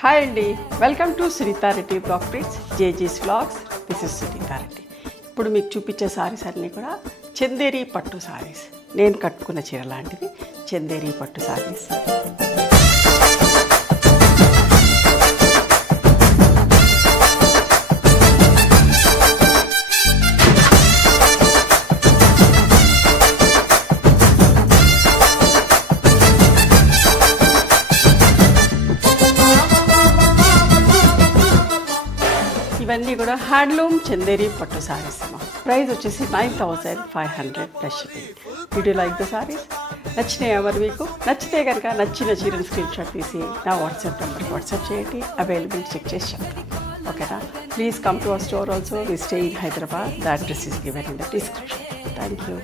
హాయ్ అండి, welcome to Sunitha Reddy blog prints జేజీస్ vlogs. This is Sunitha Reddy. ఇప్పుడు మీకు చూపించే సారీస్ అన్నీ కూడా చందేరి పట్టు సారీస్. నేను కట్టుకున్న చీర లాంటిది చందేరి పట్టు సారీస్. ఇవన్నీ కూడా హ్యాండ్లూమ్ చందేరి పట్టు సారీస్ అమ్మా. ప్రైస్ వచ్చేసి 9,500 plus shipping. Video like the saris నచ్చినాయి ఎవరు మీకు నచ్చితే కనుక నచ్చిన చీరను స్క్రీన్ షాట్ తీసి నా వాట్సాప్ నెంబర్కి వాట్సాప్ చేయండి. అవైలబుల్ చెక్ చేసి చెప్తాను. ఓకేనా? Please come to our store also. We stay in Hyderabad. The address is given in the description. Thank you.